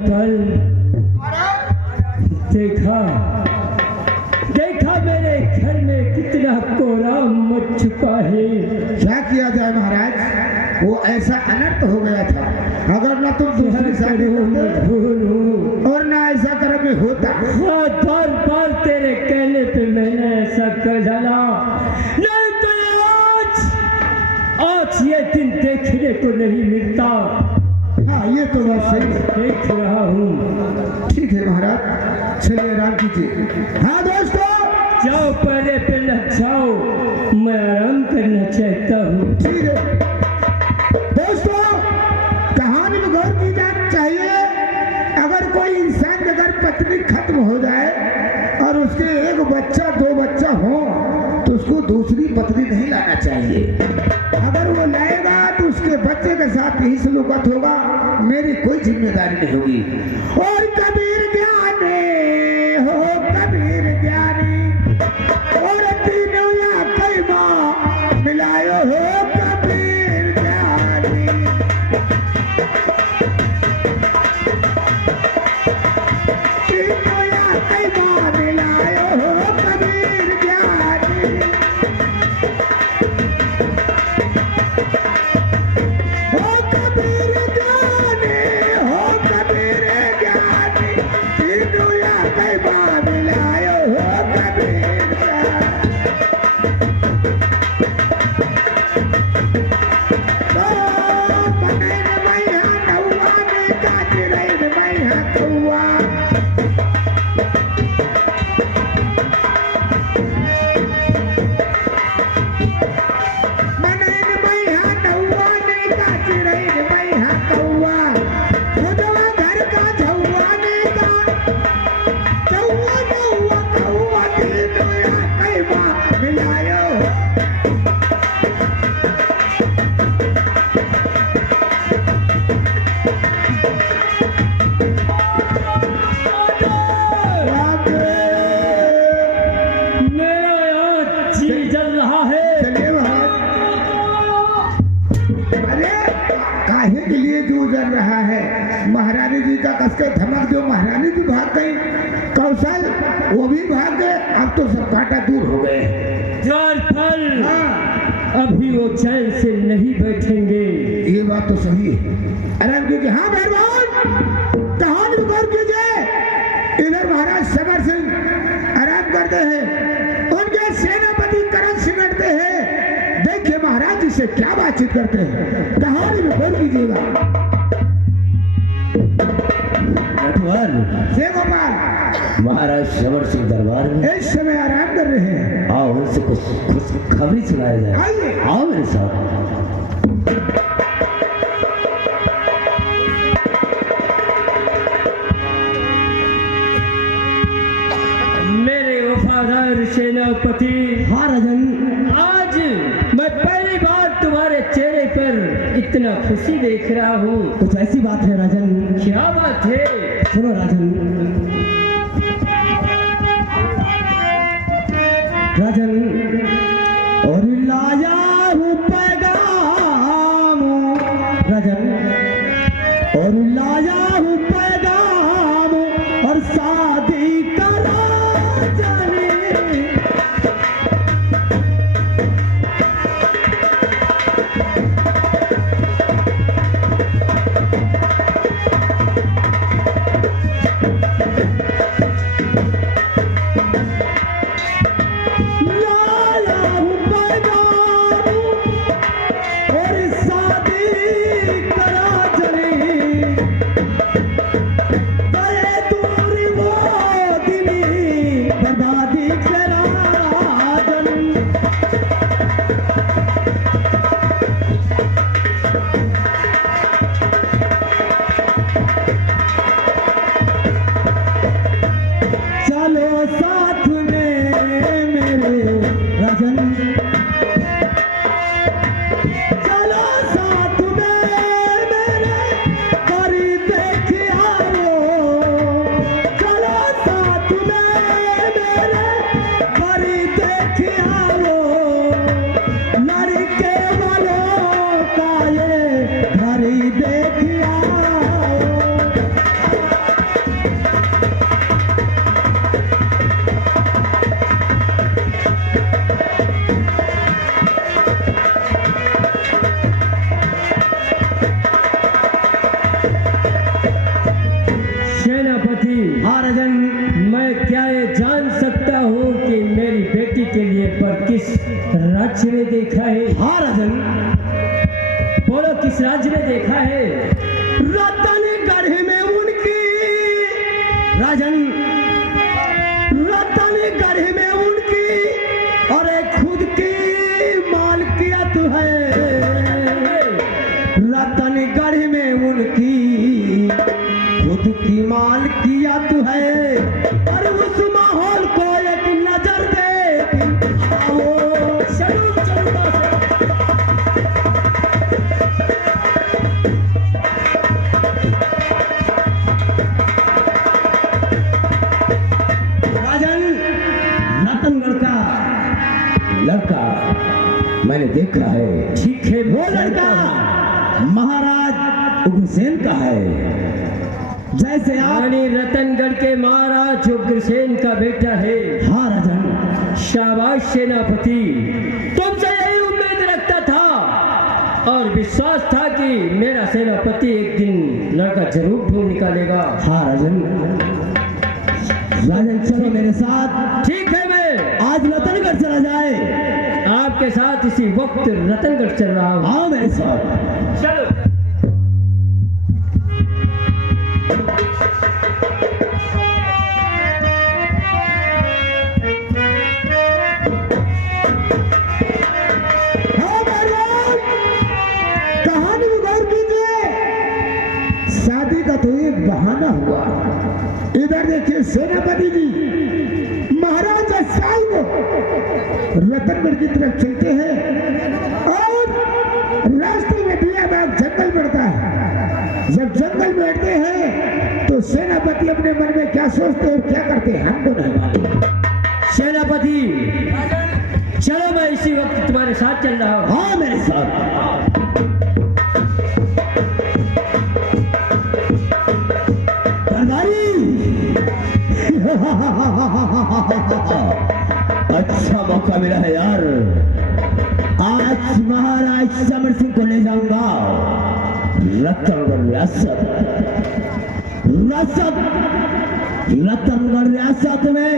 पल देखा मेरे घर में कितना कोहराम मच चुका है। क्या किया जाए महाराज, वो ऐसा अनर्थ हो गया था। अगर ना तुम दूसरी शादी और ना ऐसा कर्म में होता। हाँ, बार बार तेरे कहने पे मैंने ऐसा कर डाला, नहीं तो आज ये दिन देखने को नहीं मिलता। हाँ, ये तो बात सही देख रहा हूँ। ठीक है महाराज, चलिए आराम कीजिए। हाँ दोस्तों, जाओ पहले जाओ, मैं आराम करना चाहता हूँ। ठीक है दोस्तों, कहानी में गौर की जानी चाहिए। अगर कोई इंसान की अगर पत्नी खत्म हो जाए और उसके एक बच्चा दो बच्चा हो तो उसको दूसरी पत्नी नहीं लाना चाहिए। अगर वो लाएगा तो उसके बच्चे के साथ यही सलूकत होगा, मेरी कोई जिम्मेदारी नहीं होगी। और कबीर ज्ञानी हो, कबीर ज्ञानी, और तीनों या कई माँ मिलायो हो कबीर ज्ञानी। तीनों या कई माँ मिलायो हो कबीर ज्ञानी। हो कबीर ज्ञानी, हो कबीर ज्ञानी, तीनों या कई माँ मिलायो हो कबीर ज्ञानी। तो मनैन मैया नौआ में काजरैन मैया कौआ। मनैन मैया नौआ में काजरैन मैया कौआ। खुदवा घर का झौआ ने का चौआ नौआ कौआ, तीनों या कई माँ मिलायो। मेरा यहाँ जी जल रहा है। चलिए महाराज। अरे काहे के लिए जो जल रहा है? महारानी जी का कसके धमक दो, महारानी जी भाग गई, कौशल वो भी भाग गए, अब तो सब कांटा दूर हो गए। फल हाँ, अभी वो चैन से नहीं बैठेंगे। ये बात तो सही है। आराम कीजिए। हाँ भगवान, कहानी में गौर कीजिए। इधर महाराज समर सिंह आराम करते हैं, उनके सेनापति करण सिमटते हैं। देखिए महाराज जी से क्या बातचीत करते हैं, कहानी में गौर कीजिएगा। जय गोपाल, महाराज समर सिंह दरबार में इस समय आराम कर रहे हैं। आओ, उनसे कुछ खबरी सुनाया जाए। आइए। आओ मेरे साथ। मेरे वफादार सेनापति, हाँ राजन, आज मैं पहली बार तुम्हारे चेहरे पर इतना खुशी देख रहा हूँ। कुछ ऐसी बात है राजन। क्या बात है? सुनो राजन। राजन, और लाया हूँ पैगाम राजन, और लाया हूँ पैगाम, और शादी करा जाने। दूरी वो राजन। मैं क्या ये जान सकता हूँ कि मेरी बेटी के लिए पर किस राज्य में देखा है? हाँ राजन। बोलो, किस राज्य में देखा है? रतनगढ़ में उनकी राजन, रतनगढ़ में उनकी अरे खुद की मालकियत है। रतनगढ़ में उनकी खुद की मालकियत है। और उस माहौल को एक नजर दे आओ। चलो चलो बात। राजन, रतनगढ़ का लड़का मैंने देखा है। ठीक है, वो लड़का महाराज उग्रसेन का है। जैसे आप यानी रतनगढ़ के महाराज उग्रसेन का बेटा है। हाँ राजन। शाबाश सेनापति, तुमसे यही उम्मीद रखता था और विश्वास था कि मेरा सेनापति एक दिन लड़का जरूर ढूंढ निकालेगा। हाँ राजन। राजन चलो मेरे साथ। ठीक है, मैं आज रतनगढ़ चला जाए। आपके साथ इसी वक्त रतनगढ़ चल रहा हूँ। आओ मेरे साथ। चलो। हाँ भगवान, कहानी में गौर कीजिए। शादी का तो एक बहाना हुआ। इधर देखिए सेनापति जी महाराज साहिब रतनगढ़ की तरफ चलते हैं और रास्ते में बियाबाद जंगल पड़ता है। जब जंगल बैठते हैं तो सेनापति अपने मन में क्या सोचते हैं और क्या करते हैं हमको नहीं मालूम। सेनापति, चलो मैं इसी वक्त तुम्हारे साथ चल रहा हूँ। हाँ मेरे साथ। सरदारी अच्छा मौका मिला है यार। आज महाराज समर सिंह को ले जाऊंगा रतनगढ़ रियासत। रतनगढ़ रियासत में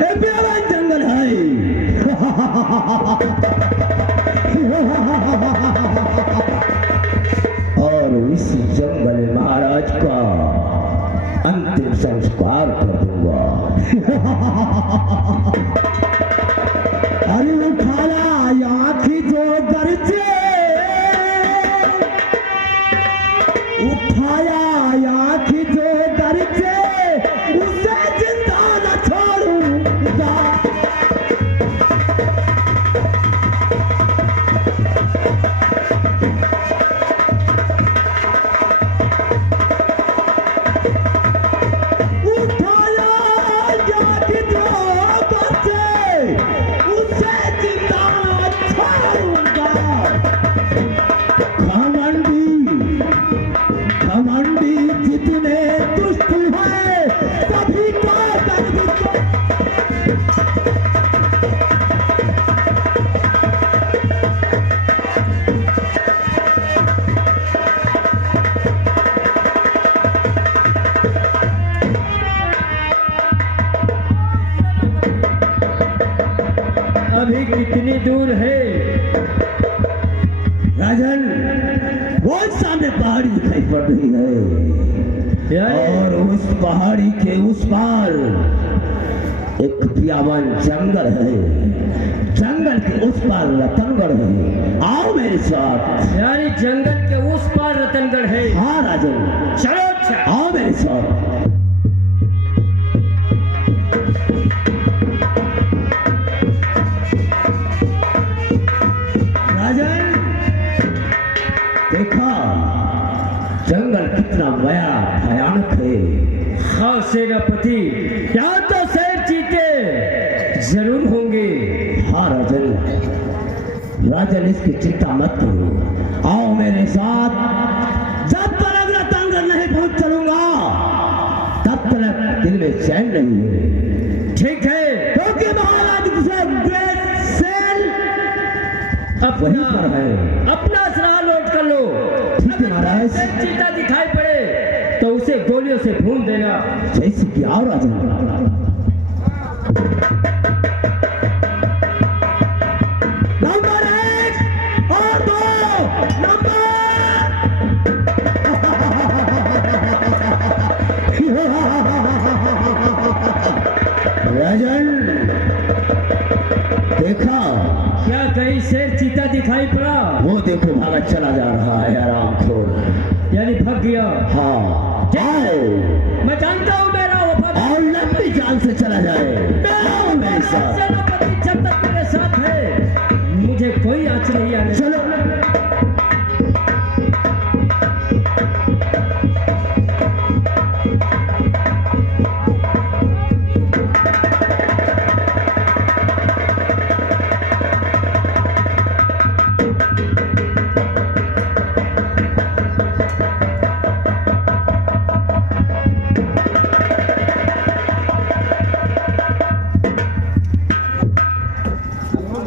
एक बेवान जंगल है। और इस जंगल में महाराज का अंतिम संस्कार कर दूंगा। अरे उठाया आँखी जो दर्जे, उठाया आँखी जो दर्जे, उसे जिंदा न छोड़ूंगा। अभी कितनी दूर है? राजन, वो सामने पहाड़ी दिखाई पड़ रही है और उस पहाड़ी के उस पार एक बियाबान जंगल है। जंगल के उस पार रतनगढ़ है। आओ मेरे साथ। यानी जंगल के उस पार रतनगढ़ है। हाँ राजन, चलो। अच्छा, आओ मेरे साथ। राजन, देखा जंगल कितना बड़ा भयानक है। हाँ सेनापति, यहाँ तो शेर चीते जरूर होंगे। हाँ राजन, राजन इसकी चिंता मत करो। आओ मेरे साथ। जब तक रतनगढ़ नहीं पहुंच चलूंगा तब तक दिल में चैन नहीं है। ठीक है, क्योंकि महाराज सेन अपना पर है। अपना असरा लोट कर लो। ठीक है महाराज। शेर चीता दिखाई पड़े तो उसे गोलियों से भून देना। जैसे कि आओ राजा। नंबर 1 और 2 नंबर राजन देखा क्या कहीं शेर चीता दिखाई पड़ा? वो देखो भागा चला जा रहा है आरामखोर। यानी भाग गया। हाँ आओ मैं जानता हूँ मेरा वफादार और लंबी जान से चला जाए। आओ मेरे साथ। सेनापति जब तक मेरे साथ है मुझे कोई आँच नहीं आने। चलो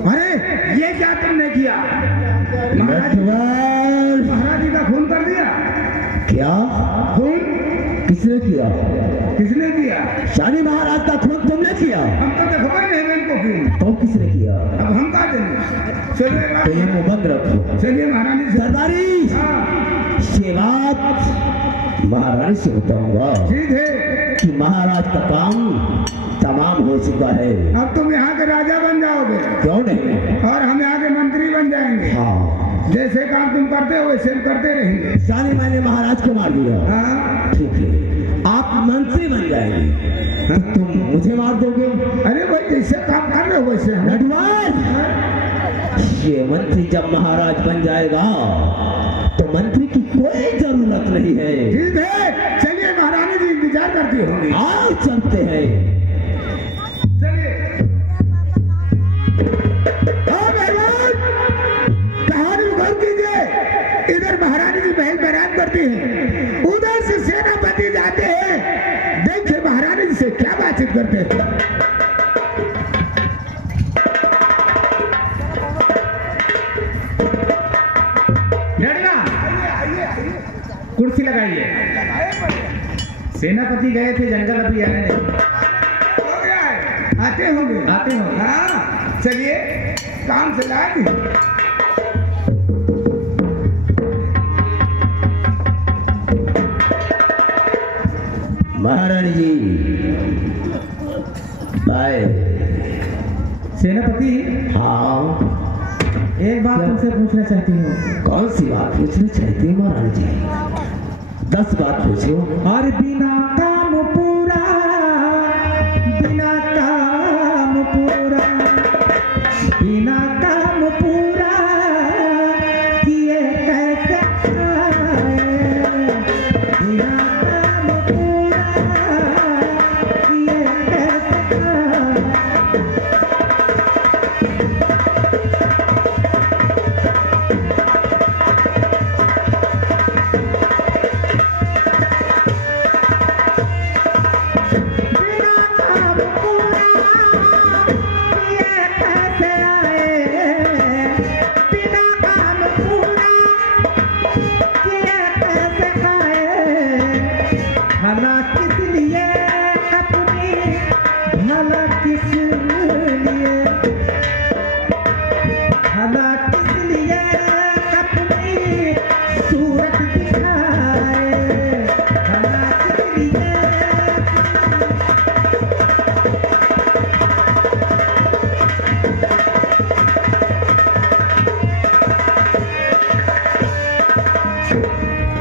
अरे ये क्या तुमने किया? महाराज महाराज जी का खून कर दिया। क्या खून किसने किया? किसने किया? शानी महाराज का खून तुमने किया? हम तो देखो नहीं है इनको खून। तो किसने किया? अब हम का देंगे? चलिए तो ये मुंह बंद रखो। चलिए महारानी से। सरदारी हाँ ये बात महारानी से बताऊंगा ठीक है। कि महाराज का काम तमाम हो चुका है। अब तुम यहाँ के राजा बन जाओगे क्यों नहीं? और हम यहाँ के मंत्री बन जाएंगे। हाँ जैसे काम तुम करते हो वैसे हम करते रहेंगे। शानी मैंने महाराज को मार दिया। हाँ ठीक है आप मंत्री बन जाएंगे तो तुम मुझे मार दोगे? अरे भाई जैसे काम कर रहे हो वैसे हम। नटवर ये मंत्री जब महाराज बन जाएगा तो मंत्री की कोई जरूरत नहीं है। ठीक है चलिए महारानी जी इंतजार करती होंगी। आओ चलते हैं। चलिए हाँ मेहमान कहानी गौर कीजिए। इधर महारानी जी महल बैरान करती हैं, उधर से सेनापति जाते हैं। देखिए महारानी जी से क्या बातचीत करते हैं। कुर्सी लगाइए। सेनापति गए थे जंगल, अभी आए नहीं। हो गया है, आते होंगे। आते होंगे। हाँ चलिए काम से लाए। महारानी जी आए। सेनापति हाँ एक बात तुमसे पूछना चाहती हूँ। कौन सी बात पूछना चाहती है महारानी जी? 10 बात पूछो। और बिना काम पूरा, बिना काम पूरा, बिना काम पूरा किए कैसे आए? बिना काम पूरा किए कैसे आए?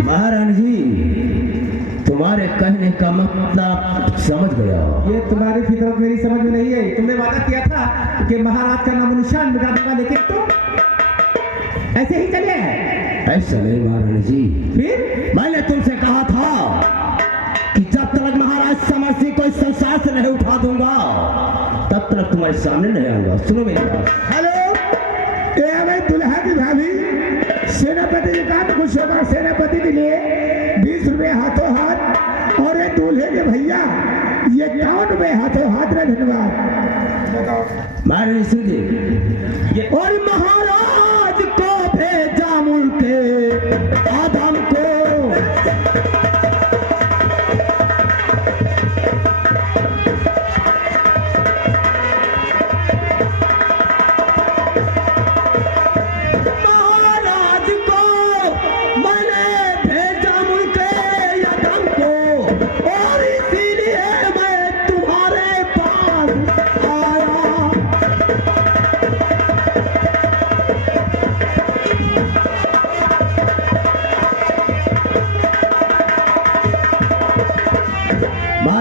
महारानी जी तुम्हारे कहने का मतलब समझ गया। ये तुम्हारी फितरत मेरी समझ में नहीं है। तुमने वादा किया था कि महाराज का नाम निशान मिटा दूंगा, लेकिन तुम ऐसे ही चले आए। ऐसा नहीं महारानी जी, फिर मैंने तुमसे कहा था कि जब तक महाराज समर सिंह को इस संसार से नहीं उठा दूंगा तब तक तुम्हारे सामने नहीं आऊंगा। सुनो मेरी बात। हेलो ये हमें दुल्हा की भाभी सेनापति जी का कुछ होगा। सेनापति के लिए 20 रुपए हाथों हाथ और ये दूल्हे के भैया ये 51 रुपए हाथों हाथ में। धन्यवाद। महारानी सुन जी, और महाराज को भेजा मुल्के आदम को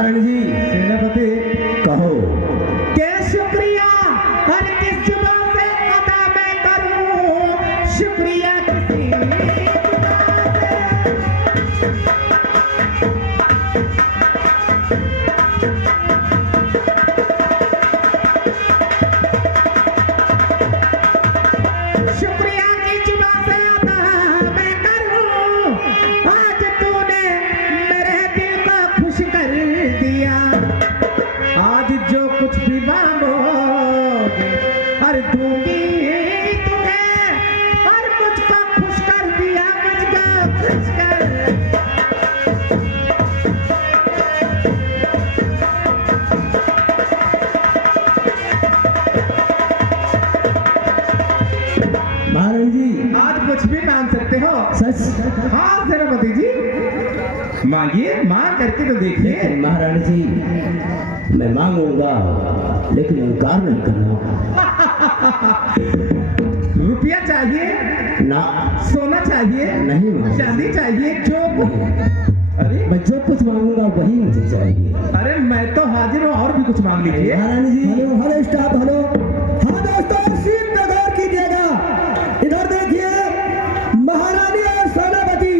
महारानी जी सेनापति कहो। के शुक्रिया और किस जुबान से अदा मैं करूं, शुक्रिया किसी शुक्रिया की जुबान से अदा मैं करूं, आज तूने मेरे दिल को खुश कर दिया। आज जो कुछ भी मांगोगे और दूंगी तुम्हें, और मुझको खुश कर दिया, मुझको खुश कर। महारानी जी आज कुछ भी मांग सकते हो। सच? हाँ सेनापति जी, मांगिए, मांग करके तो देखिए। लेकिन महारानी जी मैं मांगूंगा, लेकिन इनकार नहीं करना। रुपया चाहिए ना, सोना चाहिए नहीं महारानी। चांदी चाहिए जो अरे मैं जो कुछ मांगूंगा वही मुझे चाहिए। अरे मैं तो हाजिर हूँ, और भी कुछ मांग लीजिए। महारानी जी हेलो हेलो स्टाफ हेलो। हाँ दोस्तों, सीन पे गौर कीजिएगा। इधर देखिए, महारानी और सेनापति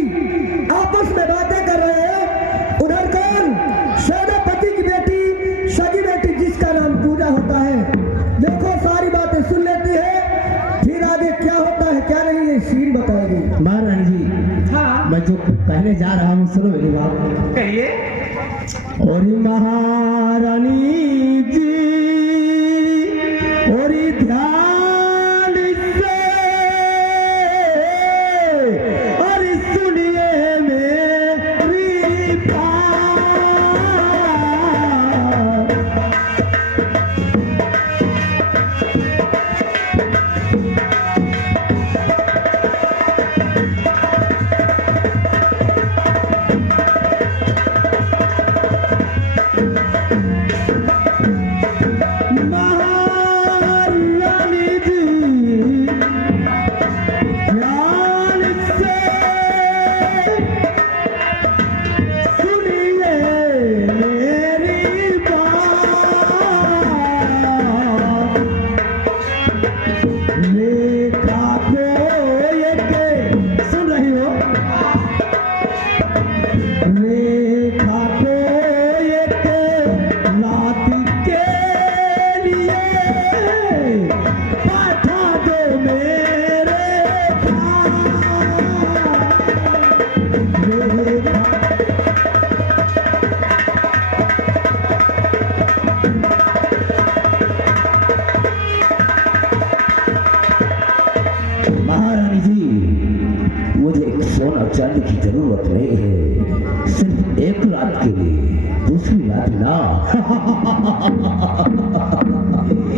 आपस में बातें कर रहे हैं। उधर कौन? सेनापति की बेटी, सगी बेटी, जिसका नाम पूजा होता है। देखो सारी बातें सुन लेती है, फिर आगे क्या होता है क्या नहीं, ये सीन बताएगी। महारानी जी हाँ मैं जो कहने जा रहा हूँ सुनो मेरी बात। कहिए। और महारानी जी और ध्यान से और सुनिए मेरी बात। महारानी जी ध्यान से सुनिए मेरी बात। लेखा को ये सुन रही हो? लेखा को ये लाती के लिए पाठा दो मेरे महारानी जी मुझे एक सोना चांदी की जरूरत नहीं है, सिर्फ एक रात के लिए, दूसरी रात ना।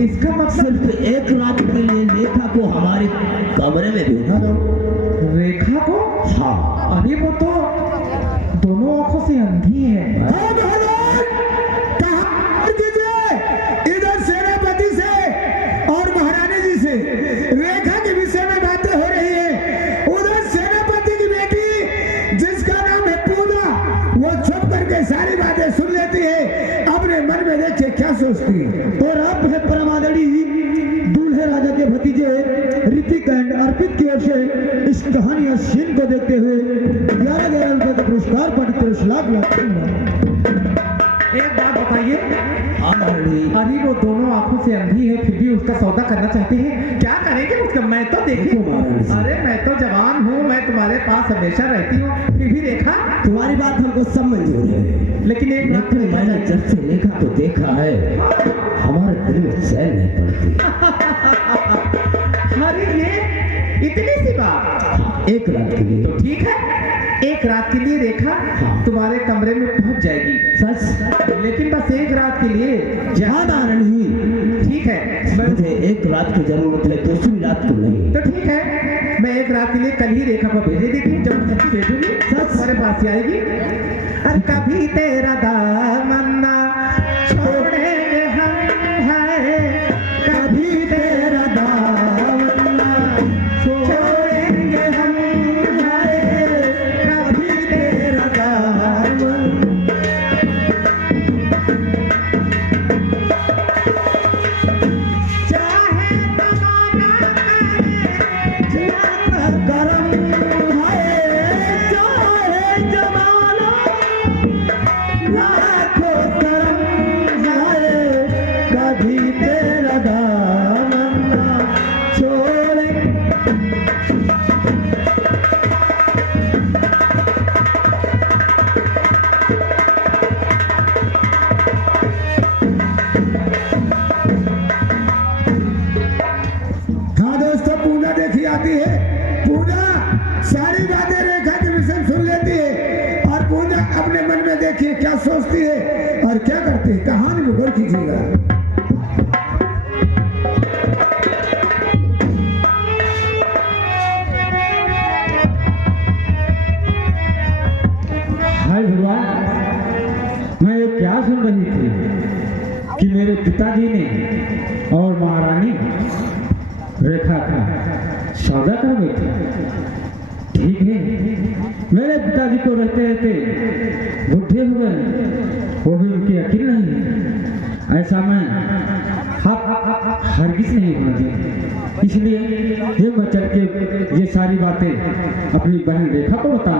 इसका मतलब सिर्फ एक रात के लिए लेखा को हमारे कमरे में भेजा दो। रेखा को? हाँ अरे वो तो दोनों आंखों से अंधी है। इधर सेनापति से और महारानी जी से रेखा के विषय में बातें हो रही है। उधर सेनापति की बेटी, जिसका नाम है पूजा, वो छुप करके सारी बातें सुन लेती है। अपने मन में देखे क्या सोचती है। और अब है परमादड़ी दूल्हे राजा के भतीजे ऋतिक एंड अर्पित की ओर से इस कहानी या सीन को देखते हुए 11,000 रुपए का पुरस्कार पार्टी 23 लाख। एक बात बताइए, हाँ महारानी। अरे वो दोनों आंखों से अंधी है, फिर भी उसका सौदा करना चाहते हैं। क्या करेंगे उसका? मैं तो देखी, अरे मैं तो जवान हूँ, मैं तुम्हारे पास हमेशा रहती हूँ, फिर भी रेखा। तुम्हारी बात हमको सब मंजूर है, लेकिन एक बात लेकिन मैंने जब से लेखा को देखा है हमारे दिल में चैन नहीं पड़ती। अरे ये इतनी सी बात? एक रात के लिए तो ठीक है, एक रात के लिए रेखा तुम्हारे कमरे में पहुंच जाएगी। सच? लेकिन बस एक रात के लिए। जहाँ महारानी ठीक है, मुझे एक रात की जरूरत है, दूसरी रात को नहीं। तो ठीक है, मैं एक रात के लिए कल ही रेखा को भेजे देती हूँ। जब मैं भेजूंगी तुम्हारे पास ही आएगी। और कभी तेरा दामन ना छोड़ेंगे हम, है कभी तेरा दामन ना छोड़ेंगे हम, है कभी तेरा दामन। कीजिएगा। हाय भगवान, मैं ये क्या सुन रही थी कि मेरे पिताजी ने और महारानी रेखा का सौदा कर बैठे। ठीक है, मेरे पिताजी को रहते रहते बुढ़े हो गए, वो भी उनकी अकील नहीं है। ऐसा मैं हरगिज नहीं होना चाहिए। इसलिए ये मैं चल के ये सारी बातें अपनी बहन रेखा को बता।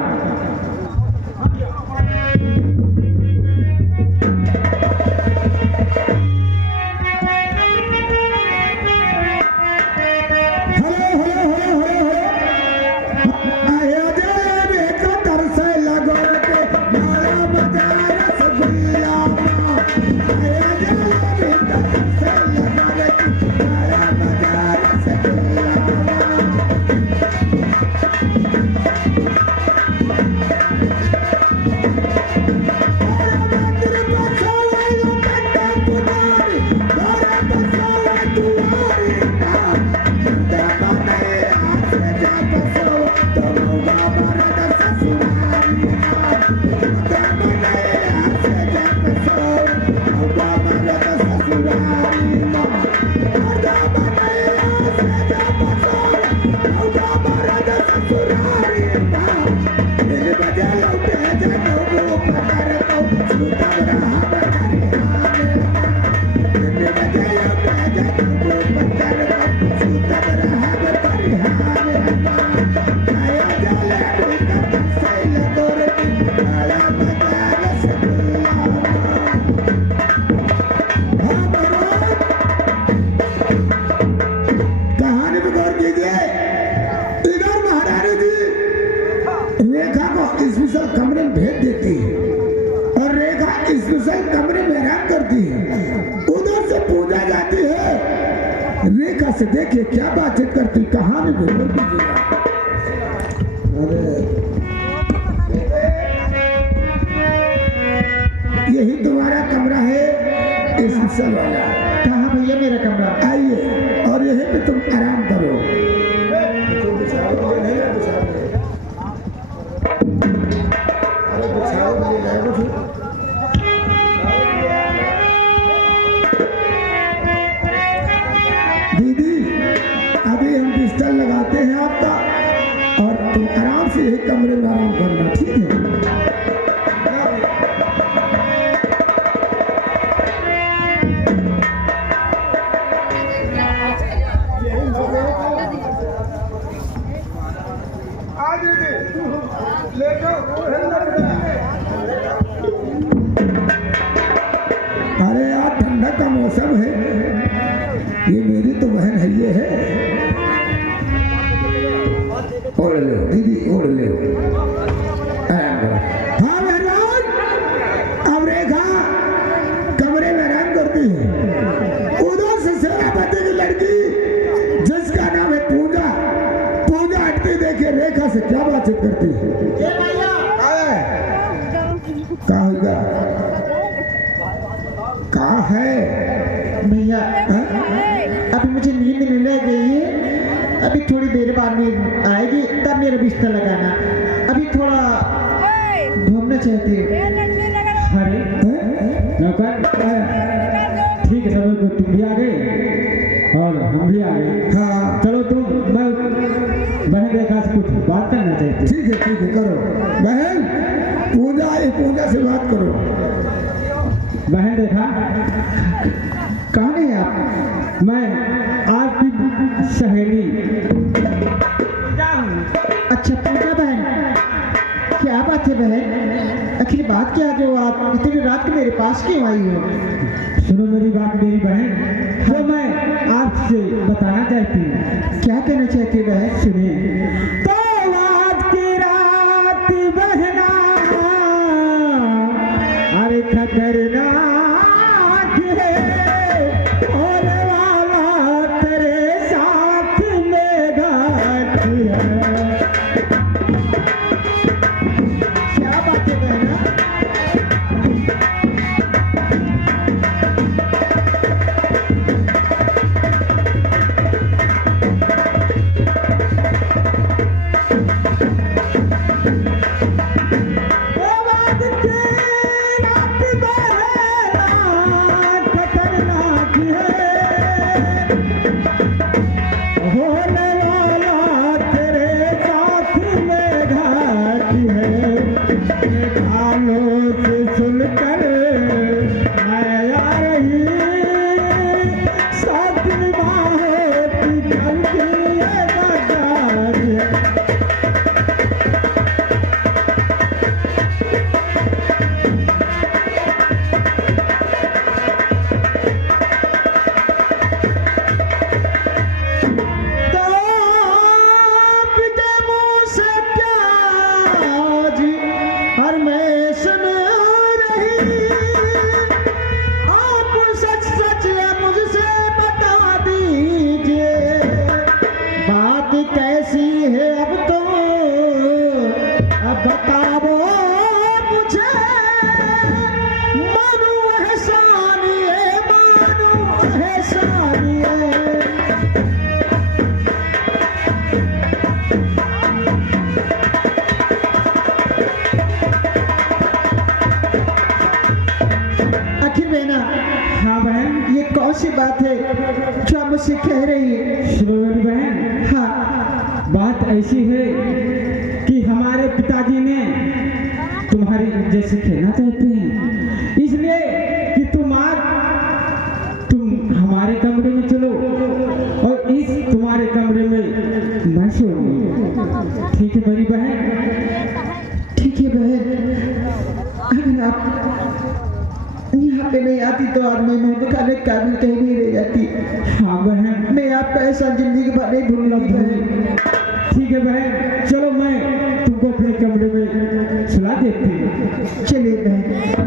रेखा को स्पेशल कमरे में भेज देती है और रेखा स्पेशल कमरे में आराम करती है। उधर से पूजा जाती है। रेखा से देखिए क्या बातचीत करती, कहानी को बोल दीजिएगा। यही तुम्हारा कमरा है स्पेशल वाला। कहाँ भैया मेरा कमरा? आइए और यहीं पे तुम आराम करो। दीदी अभी हम बिस्तर लगाते हैं आपका और तुम आराम से यही कमरे में आराम करना, ठीक है? अरे यार ठंडा का मौसम है, ये मेरी तो बहन है, ये है। ओढ़ ले दीदी, ओढ़ ले। हाँ मेहमान, अब रेखा कमरे में आराम करती है। उधर से सेनापति की लड़की जिसका नाम है पूजा, पूजा हटती देखिए रेखा से क्या बातचीत करती है। कहाँ है भैया अभी मुझे नींद नहीं लग गई है, अभी थोड़ी देर बाद में आएगी तब मेरा बिस्तर लगाना। अभी थोड़ा घूमना चाहती हूँ। अरे नौकर, ठीक है, चलो तुम भी आ गए और हम भी आ गए। हाँ चलो तुम, मैं बहन रेखा से कुछ बात करना चाहती हूँ। ठीक है करो। बहन पूजा आई, पूजा से बात करो। बहन रेखा, कौन है आप? मैं आपकी सहेली। अच्छा पूजा बहन, क्या बात है बहन? आखिर बात क्या जो आप इतनी रात को मेरे पास क्यों आई हो? सुनो मेरी बात मेरी बहन, जो मैं आपसे बताना चाहती हूँ। क्या कहना चाहती है बहन? सुनिए। तो आज की रात बहना अरे खतरनाक है, होने वाला तेरे साथ में घाट है। क्या बात है बहना? परेशानी है। आखिर बहना, हाँ बहन। ये कौन सी बात है जो आप मुझसे कह रही है? श्रीवरी बहन, हाँ, बात ऐसी है कि हमारे पिताजी ने तुम्हारी इज्जत से खेलना चाहते हैं, इसलिए कि तुम हमारे कमरे में चलो और इस तुम्हारे कमरे में मैं सोऊंगी। ठीक है मेरी बहन? ठीक है बहन, अगर आप यहाँ पे नहीं आती तो आज मैं मुंह दिखाने के काबिल कहीं नहीं रह जाती। हाँ बहन। मैं आपका ऐसा जिंदगी भर नहीं भूलूंगा बहन। ठीक है बहन, चलो मैं तुमको अपने कमरे में सुला देती हूँ। चलिए बहन।